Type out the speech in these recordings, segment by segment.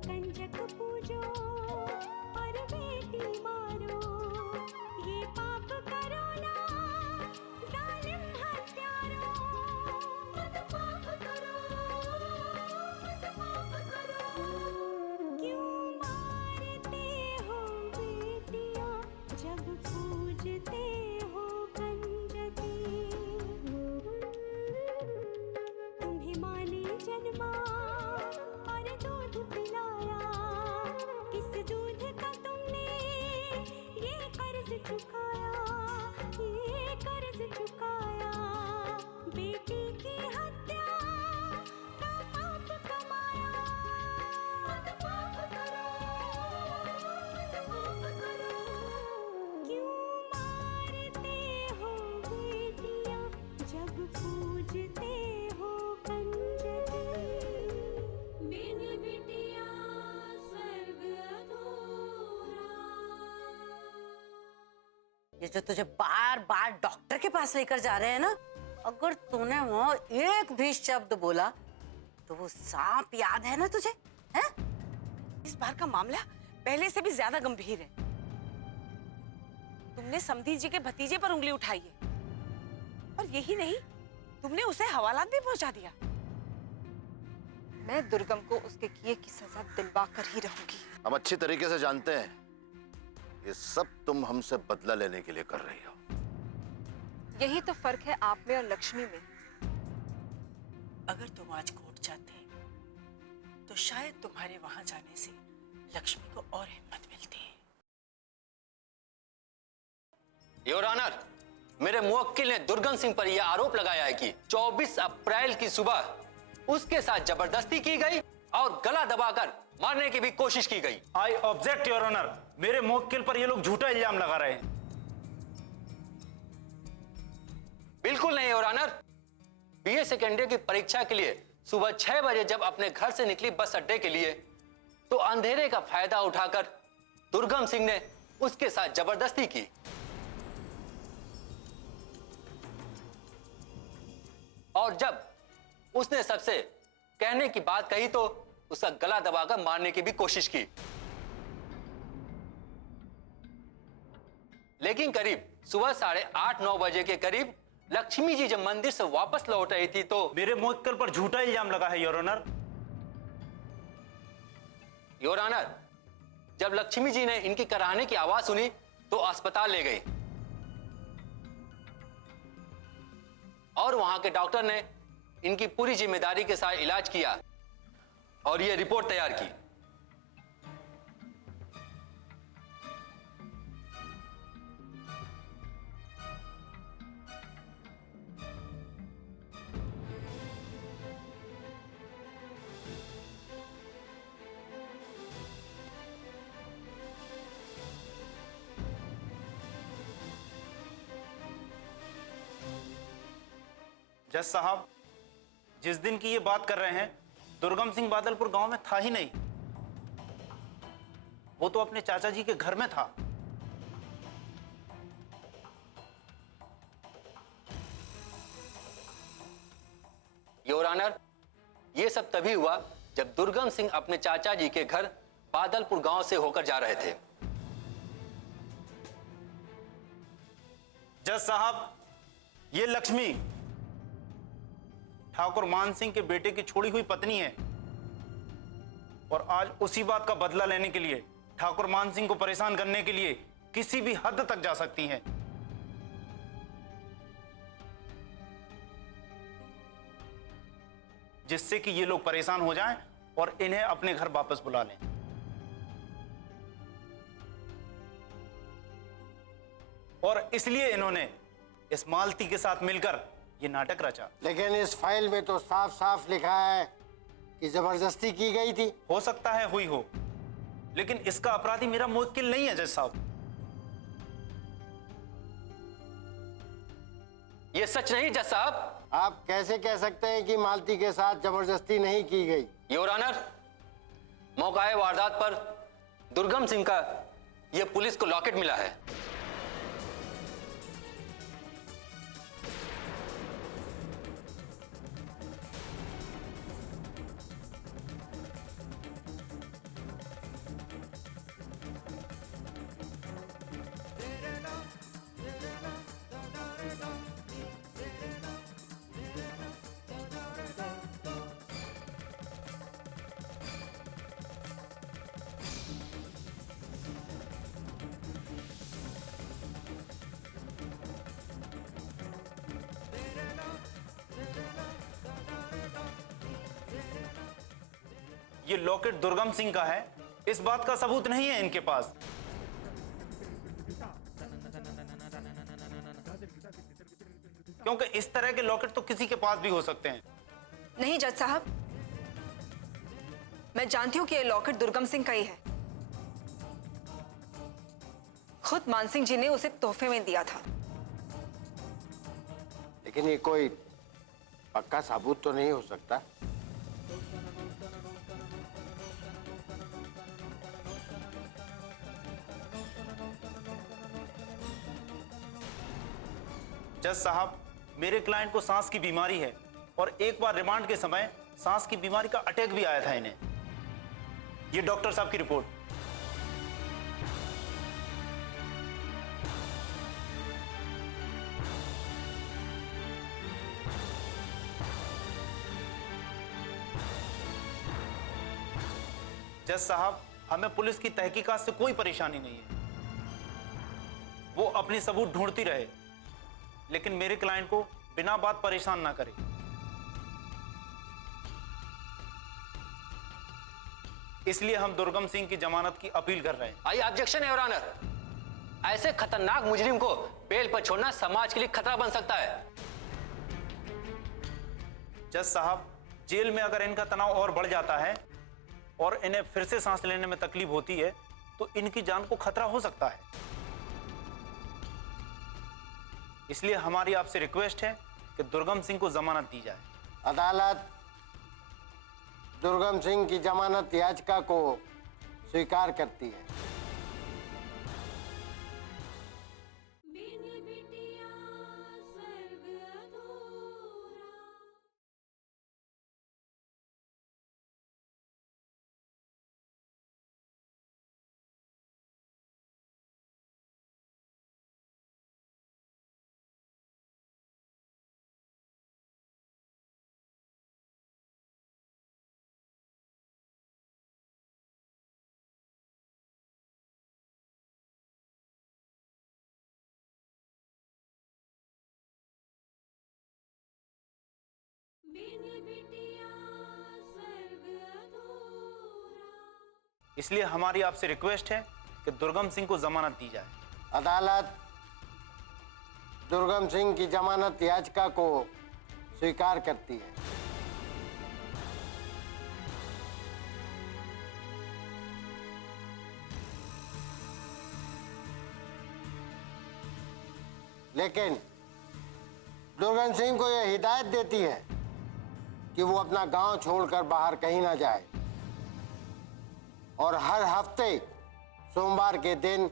कंजक पूजो और बेटी मारो, ये पाप करो ना जालिम हत्यारो। मत पाप करो, मत पाप करो। क्यों मारते हो बेटियां जब पूजते हो कंजकी। तुम्हें माँ ने जन्मा और दूध पिलाया, इस दूध का तुमने ये कर्ज चुकाया, ये कर्ज चुकाया। बेटी की हत्या का पाप कमाया। मत पाप करो, मत पाप करो। क्यों मारते हो बेटियां जब पूजते हो कंजकी। बिन बिटिया स्वर्ग अधूरा। ये जो तुझे बार बार डॉक्टर के पास लेकर जा रहे हैं ना, अगर तूने वहाँ एक भी शब्द बोला तो वो सांप याद है ना तुझे, है? इस बार का मामला पहले से भी ज्यादा गंभीर है। तुमने समधी जी के भतीजे पर उंगली उठाई है और यही नहीं, तुमने उसे हवालात भी पहुंचा दिया। मैं दुर्गम को उसके किए की सजा दिलवा कर ही रहूंगी। हम अच्छी तरीके से जानते हैं ये सब तुम हमसे बदला लेने के लिए कर रही हो। यही तो फर्क है आप में और लक्ष्मी में। अगर तुम आज कोर्ट जाते तो शायद तुम्हारे वहां जाने से लक्ष्मी को और हिम्मत मिलती। योर ऑनर, मेरे मुवक्किल ने दुर्गम सिंह पर यह आरोप लगाया है कि 24 अप्रैल की सुबह उसके साथ जबरदस्ती की गई और गला दबाकर मारने की भी कोशिश की गई। आई ऑब्जेक्ट योर ऑनर, मेरे मुवक्किल पर ये लोग झूठा इल्जाम लगा रहे हैं। बिल्कुल नहीं your honour. BA second year की परीक्षा के लिए सुबह 6 बजे जब अपने घर से निकली बस अड्डे के लिए, तो अंधेरे का फायदा उठाकर दुर्गम सिंह ने उसके साथ जबरदस्ती की। और जब उसने सबसे कहने की बात कही तो उसका गला दबाकर मारने की भी कोशिश की। लेकिन करीब सुबह 8:30-9 बजे के करीब लक्ष्मी जी जब मंदिर से वापस लौट रही थी तो मेरे मुवक्किल पर झूठा इल्जाम लगा है योर ऑनर। योर ऑनर, जब लक्ष्मी जी ने इनकी कराहने की आवाज सुनी तो अस्पताल ले गई और वहां के डॉक्टर ने इनकी पूरी जिम्मेदारी के साथ इलाज किया और यह रिपोर्ट तैयार की। जज साहब, जिस दिन की ये बात कर रहे हैं दुर्गम सिंह बादलपुर गांव में था ही नहीं। वो तो अपने चाचा जी के घर में था। योर ऑनर, यह सब तभी हुआ जब दुर्गम सिंह अपने चाचा जी के घर बादलपुर गांव से होकर जा रहे थे। जज साहब, ये लक्ष्मी ठाकुर मान सिंह के बेटे की छोड़ी हुई पत्नी है और आज उसी बात का बदला लेने के लिए, ठाकुर मान सिंह को परेशान करने के लिए किसी भी हद तक जा सकती हैं। जिससे कि ये लोग परेशान हो जाएं और इन्हें अपने घर वापस बुला लें। और इसलिए इन्होंने इस मालती के साथ मिलकर ये नाटक रचा। लेकिन इस फाइल में तो साफ साफ लिखा है कि जबरदस्ती की गई थी। हो सकता है हुई हो, लेकिन इसका अपराधी मेरा मुवक्किल नहीं है जज साहब। यह सच नहीं जज साहब। आप कैसे कह सकते हैं कि मालती के साथ जबरदस्ती नहीं की गई? योर ऑनर, मौका वारदात पर दुर्गम सिंह का यह पुलिस को लॉकेट मिला है। ये लॉकेट दुर्गम सिंह का है, इस बात का सबूत नहीं है इनके पास। क्योंकि इस तरह के लॉकेट तो किसी के पास भी हो सकते हैं। नहीं जज साहब, मैं जानती हूं कि ये लॉकेट दुर्गम सिंह का ही है। खुद मानसिंह जी ने उसे तोहफे में दिया था। लेकिन ये कोई पक्का सबूत तो नहीं हो सकता। जज साहब, मेरे क्लाइंट को सांस की बीमारी है और एक बार रिमांड के समय सांस की बीमारी का अटैक भी आया था इन्हें। ये डॉक्टर साहब की रिपोर्ट। जज साहब, हमें पुलिस की तहकीकात से कोई परेशानी नहीं है, वो अपनी सबूत ढूंढती रहे, लेकिन मेरे क्लाइंट को बिना बात परेशान ना करे। इसलिए हम दुर्गम सिंह की जमानत की अपील कर रहे हैं। आई ऑब्जेक्शन है योर ऑनर। ऐसे खतरनाक मुजरिम को बेल पर छोड़ना समाज के लिए खतरा बन सकता है। जज साहब, जेल में अगर इनका तनाव और बढ़ जाता है और इन्हें फिर से सांस लेने में तकलीफ होती है तो इनकी जान को खतरा हो सकता है। इसलिए हमारी आपसे रिक्वेस्ट है कि दुर्गम सिंह को जमानत दी जाए। अदालत दुर्गम सिंह की जमानत याचिका को स्वीकार करती है। बिन बिटिया स्वर्ग अधूरा। बिन बिटिया स्वर्ग अधूरा। इसलिए हमारी आपसे रिक्वेस्ट है कि दुर्गम सिंह को जमानत दी जाए। अदालत दुर्गम सिंह की जमानत याचिका को स्वीकार करती है। लेकिन दुर्गम सिंह को यह हिदायत देती है कि वो अपना गांव छोड़कर बाहर कहीं ना जाए और हर हफ्ते सोमवार के दिन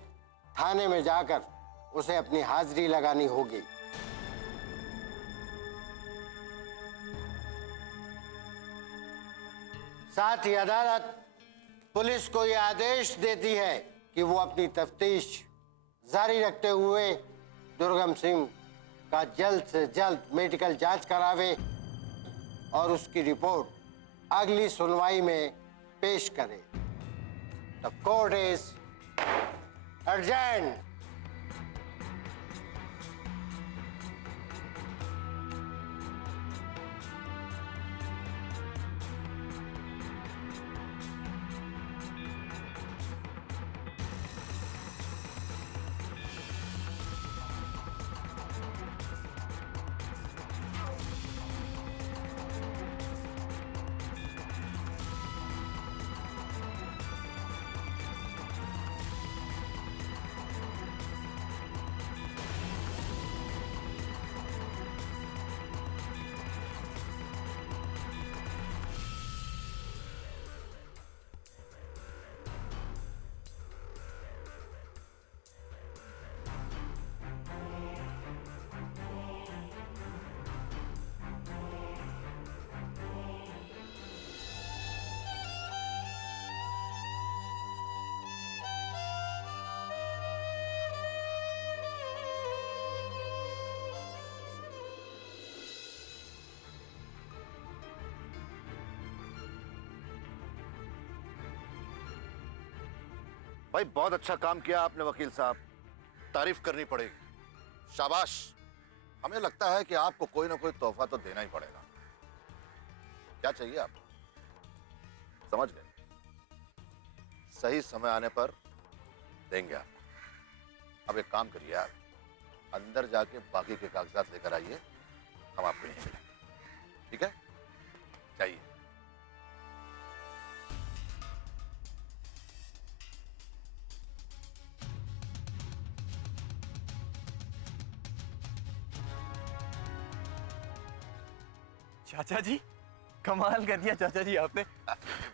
थाने में जाकर उसे अपनी हाजिरी लगानी होगी। साथ ही अदालत पुलिस को यह आदेश देती है कि वो अपनी तफ्तीश जारी रखते हुए दुर्गम सिंह का जल्द से जल्द मेडिकल जांच करावे और उसकी रिपोर्ट अगली सुनवाई में पेश करे। The court is urgent. भाई बहुत अच्छा काम किया आपने वकील साहब, तारीफ करनी पड़ेगी। शाबाश। हमें लगता है कि आपको कोई ना कोई तोहफा तो देना ही पड़ेगा। क्या चाहिए आपको? समझ गए? सही समय आने पर देंगे आप। अब एक काम करिए आप, अंदर जाके बाकी के कागजात लेकर आइए, हम आपको यहीं मिलेंगे, ठीक है? जाइए। चाचा जी, कमाल कर दिया चाचा जी आपने।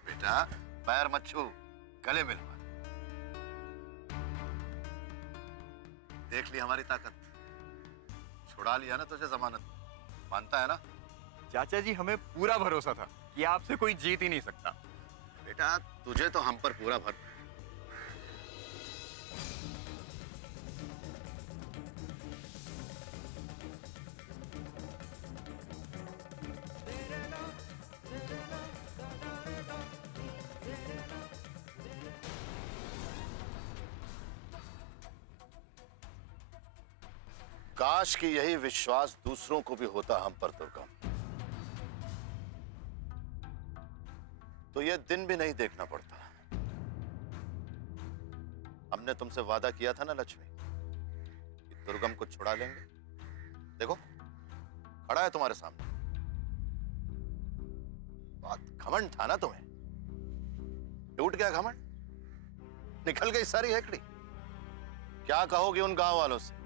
बेटा पैर मत छू, गले मिल। देख ली हमारी ताकत, छुड़ा लिया ना तुझे जमानत, मानता है ना? चाचा जी हमें पूरा भरोसा था कि आपसे कोई जीत ही नहीं सकता। बेटा तुझे तो हम पर पूरा भर। काश कि यही विश्वास दूसरों को भी होता हम पर दुर्गम, तो ये दिन भी नहीं देखना पड़ता। हमने तुमसे वादा किया था ना लक्ष्मी कि दुर्गम को छुड़ा लेंगे। देखो खड़ा है तुम्हारे सामने। बहुत घमंड था ना तुम्हें, टूट गया घमंड, निकल गई सारी हेकड़ी। क्या कहोगे उन गांव वालों से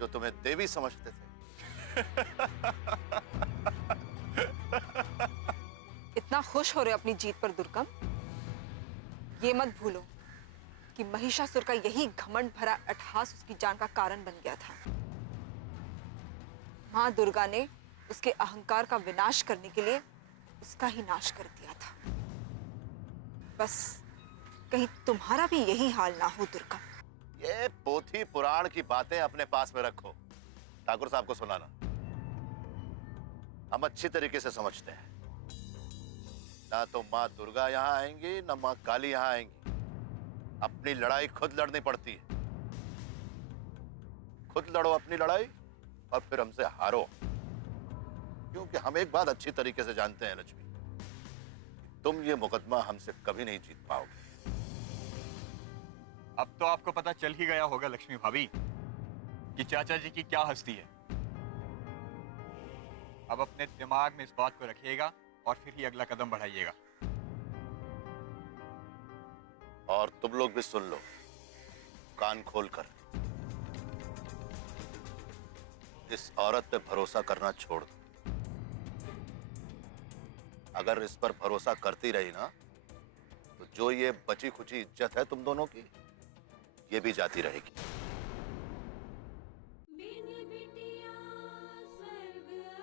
जो तुम्हें देवी समझते थे? इतना खुश हो रहे हो अपनी जीत पर दुर्गम? ये मत भूलो कि महिषासुर का यही घमंड भरा अट्टहास उसकी जान का कारण बन गया था। मां दुर्गा ने उसके अहंकार का विनाश करने के लिए उसका ही नाश कर दिया था। बस कहीं तुम्हारा भी यही हाल ना हो दुर्गम। ये पोथी पुराण की बातें अपने पास में रखो, ठाकुर साहब को सुनाना। हम अच्छी तरीके से समझते हैं, ना तो माँ दुर्गा यहाँ आएंगी ना माँ काली यहाँ आएंगी। अपनी लड़ाई खुद लड़नी पड़ती है। खुद लड़ो अपनी लड़ाई और फिर हमसे हारो, क्योंकि हम एक बात अच्छी तरीके से जानते हैं लक्ष्मी, तुम ये मुकदमा हमसे कभी नहीं जीत पाओगे। अब तो आपको पता चल ही गया होगा लक्ष्मी भाभी कि चाचा जी की क्या हस्ती है। अब अपने दिमाग में इस बात को रखिएगा और फिर ही अगला कदम बढ़ाइएगा। और तुम लोग भी सुन लो कान खोलकर, इस औरत पे भरोसा करना छोड़ दो। अगर इस पर भरोसा करती रही ना, तो जो ये बची खुची इज्जत है तुम दोनों की, ये भी जाती रहेगी। बिन बिटिया स्वर्ग अधूरा।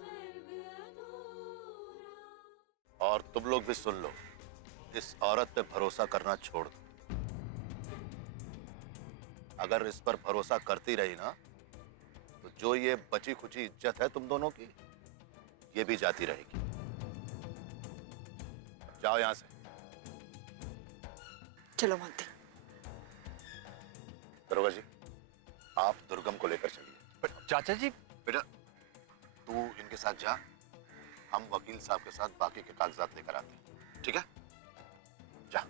बिन बिटिया स्वर्ग अधूरा। और तुम लोग भी सुन लो, इस औरत पे भरोसा करना छोड़ दो। अगर इस पर भरोसा करती रही ना, तो जो ये बची खुची इज्जत है तुम दोनों की, ये भी जाती रहेगी। जाओ यहां से। चलो मानती। दरोगा जी, आप दुर्गम को लेकर चलिए। पर चाचा जी, बेटा तू इनके साथ जा, हम वकील साहब के साथ बाकी के कागजात लेकर आते हैं, ठीक है? जा।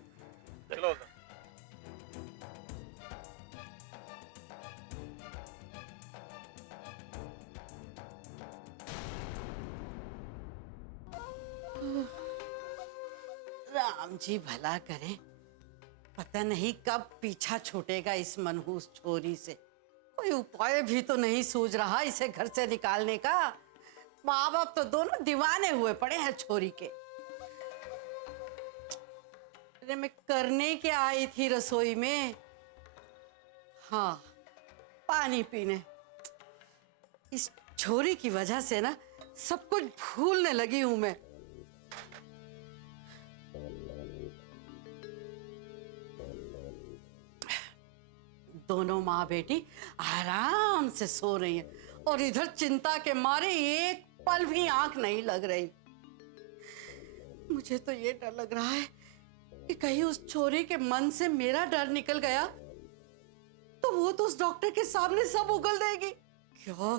चलो। राम जी भला करे, पता नहीं कब पीछा छूटेगा इस मनहूस छोरी से। कोई उपाय भी तो नहीं सूझ रहा इसे घर से निकालने का। माँ बाप तो दोनों दीवाने हुए पड़े हैं छोरी के। अरे मैं करने क्या आई थी रसोई में? हाँ, पानी पीने। इस छोरी की वजह से ना सब कुछ भूलने लगी हूं मैं। दोनों माँ बेटी आराम से सो रही हैं और इधर चिंता के मारे एक पल भी आंख नहीं लग रही। मुझे तो ये डर लग रहा है कि कहीं उस छोरी के मन से मेरा डर निकल गया तो वो तो उस डॉक्टर के सामने सब उगल देगी। क्या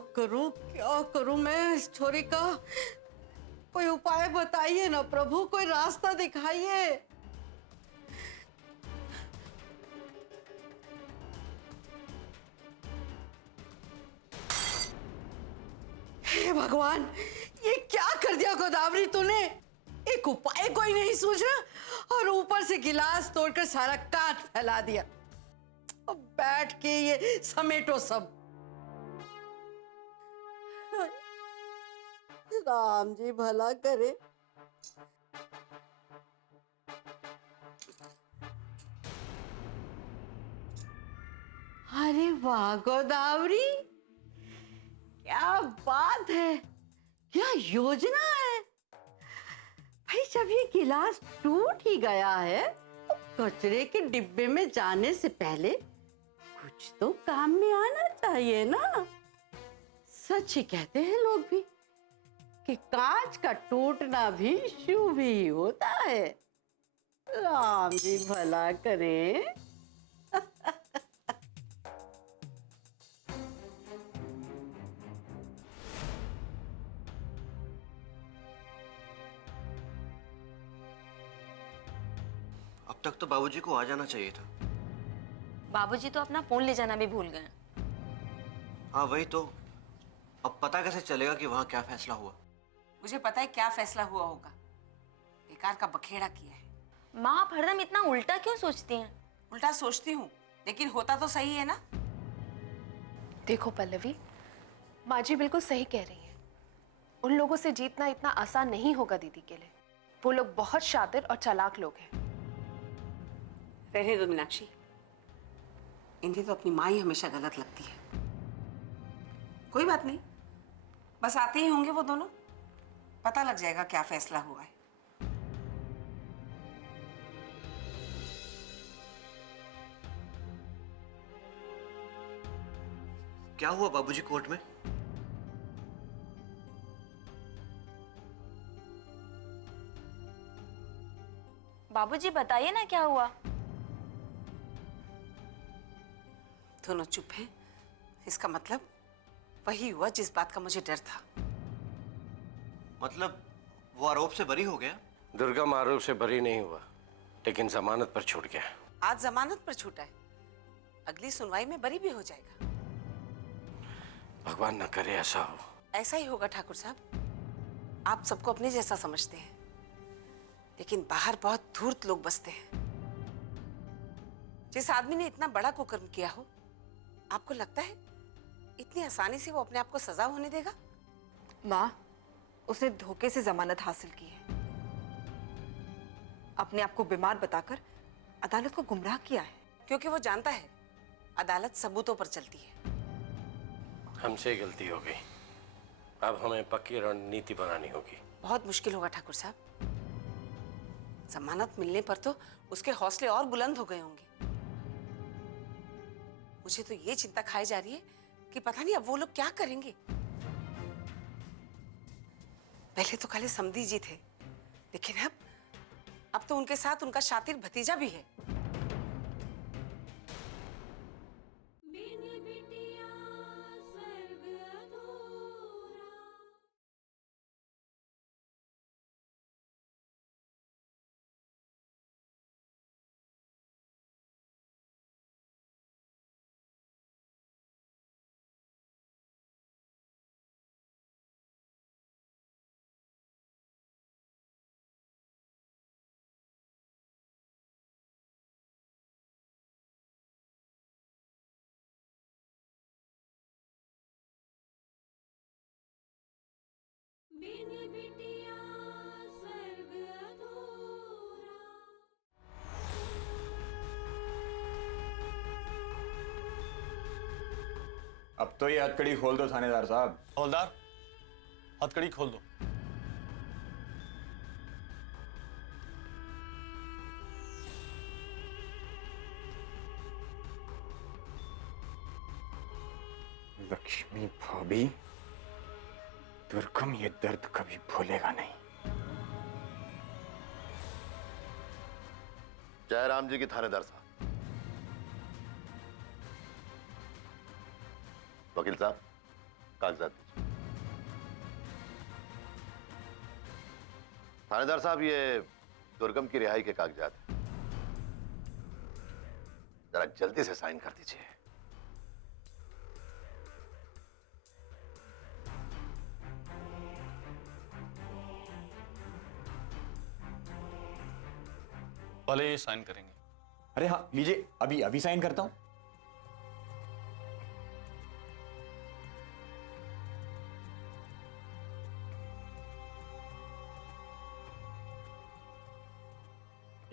करूं मैं इस छोरी का? कोई उपाय बताइए ना प्रभु, कोई रास्ता दिखाइए। हे भगवान, ये क्या कर दिया गोदावरी तूने? एक उपाय कोई नहीं सूझ रहा और ऊपर से गिलास तोड़कर सारा कांच फैला दिया। अब बैठ के ये समेटो सब। राम जी भला करे। अरे वाह गोदावरी, क्या बात है, क्या योजना है भाई। जब ये गिलास टूट ही गया है तो कचरे के डिब्बे में जाने से पहले कुछ तो काम में आना चाहिए ना। सच ही कहते हैं लोग भी कि कांच का टूटना भी शुभ ही होता है। राम जी भला करे। अब तक तो बाबूजी को आ जाना चाहिए था। बाबूजी तो अपना फोन ले जाना भी भूल गए। हाँ वही तो। अब पता कैसे चलेगा कि वहाँ क्या फैसला हुआ? मुझे पता है क्या फैसला हुआ होगा। बेकार का बखेड़ा किया है। माँ, आप हरदम इतना उल्टा क्यों सोचती हैं? उल्टा सोचती हूँ लेकिन होता तो सही है ना। देखो पल्लवी, माँ जी बिल्कुल सही कह रही हैं। उन लोगों से जीतना इतना आसान नहीं होगा दीदी के लिए। वो लोग बहुत शातिर और चालाक लोग हैं। रहने दो मीनाक्षी, इन्हें तो अपनी माँ ही हमेशा गलत लगती है। कोई बात नहीं, बस आते ही होंगे वो दोनों, पता लग जाएगा क्या फैसला हुआ है। क्या हुआ बाबूजी कोर्ट में? बाबूजी बताइए ना क्या हुआ। दोनों चुप हैं। इसका मतलब वही हुआ जिस बात का मुझे डर था। मतलब वो आरोप से बरी हो गया? दुर्गम आरोप से बरी नहीं हुआ, लेकिन जमानत पर छूट गया। आज जमानत पर छूटा है, अगली सुनवाई में बरी भी हो जाएगा। भगवान न करे ऐसा हो। ऐसा ही होगा ठाकुर साहब। आप सबको अपने जैसा समझते हैं, लेकिन बाहर बहुत धूर्त लोग बसते हैं। जिस आदमी ने इतना बड़ा कुकर्म किया हो, आपको लगता है इतनी आसानी से वो अपने आप को सजा होने देगा? माँ, उसने धोखे से जमानत हासिल की है। अपने आप को बीमार बताकर अदालत को गुमराह किया है। क्योंकि वो जानता है अदालत सबूतों पर चलती है। हमसे गलती हो गई, अब हमें पक्की रणनीति बनानी होगी। बहुत मुश्किल होगा ठाकुर साहब। जमानत मिलने पर तो उसके हौसले और बुलंद हो गए होंगे। मुझे तो ये चिंता खाई जा रही है कि पता नहीं अब वो लोग क्या करेंगे। पहले तो काले समधी जी थे, लेकिन अब तो उनके साथ उनका शातिर भतीजा भी है। बिन बिटिया स्वर्ग अधूरा। बिन बिटिया स्वर्ग अधूरा। अब तो ये हथकड़ी खोल दो थानेदार साहब। हवलदार, हथकड़ी खोल दो। लक्ष्मी भाभी, दुर्गम ये दर्द कभी भूलेगा नहीं। जयराम जी की थानेदार साहब। वकील साहब, कागजात दीजिए। थानेदार साहब, ये दुर्गम की रिहाई के कागजात हैं। जरा जल्दी से साइन कर दीजिए। पहले ये साइन करेंगे। अरे हाँ, लीजिए, अभी अभी साइन करता हूं।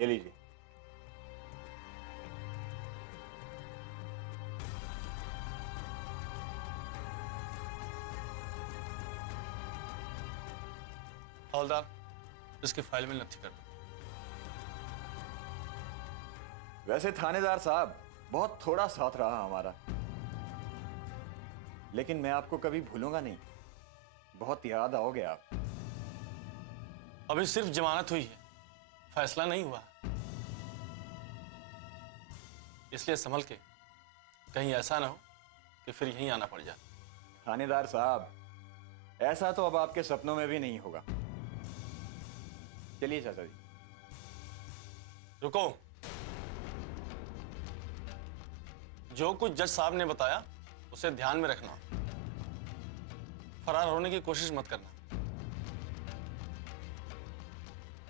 ये लीजिए। हवलदार, इसकी फाइल में नथी कर दो। वैसे थानेदार साहब, बहुत थोड़ा साथ रहा हमारा, लेकिन मैं आपको कभी भूलूंगा नहीं। बहुत याद आओगे आप। अभी सिर्फ जमानत हुई है, फैसला नहीं हुआ, इसलिए संभल के, कहीं ऐसा ना हो कि फिर यहीं आना पड़ जाए। थानेदार साहब, ऐसा तो अब आपके सपनों में भी नहीं होगा। चलिए चाचा जी। रुको, जो कुछ जज साहब ने बताया उसे ध्यान में रखना। फरार होने की कोशिश मत करना,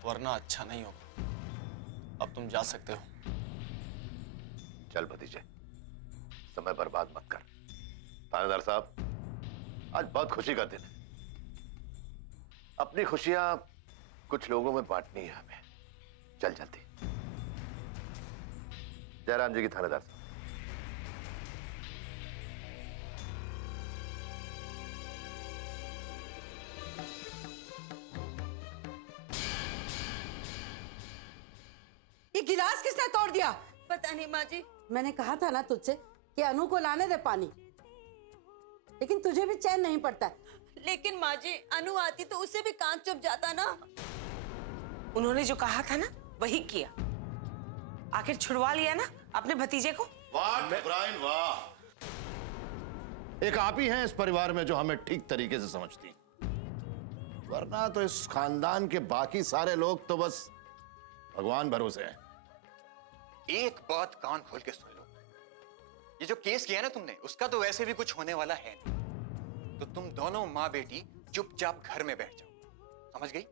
वरना अच्छा नहीं होगा। अब तुम जा सकते हो। चल भतीजे, समय बर्बाद मत कर। थानेदार साहब, आज बहुत खुशी का दिन है। अपनी खुशियां कुछ लोगों में बांटनी है हमें। चल जल्दी। जयराम जी की थानेदार साहब। ये गिलास किसने तोड़ दिया? पता नहीं माँ जी। मैंने कहा था ना तुझसे कि अनु को लाने दे पानी, लेकिन तुझे भी चैन नहीं पड़ता है। लेकिन माँ जी, अनु आती तो उससे भी कान चुप जाता ना। उन्होंने जो कहा था ना वही किया। आखिर छुड़वा लिया ना अपने भतीजे को। वाह ब्रायन, वाह। एक आप ही हैं इस परिवार में जो हमें ठीक तरीके से समझती, वरना तो इस खानदान के बाकी सारे लोग तो बस भगवान भरोसे हैं। एक बात कान खोल के सुन लो, ये जो केस किया ना तुमने, उसका तो वैसे भी कुछ होने वाला है नहीं। तो तुम दोनों माँ बेटी चुपचाप घर में बैठ जाओ, समझ गई?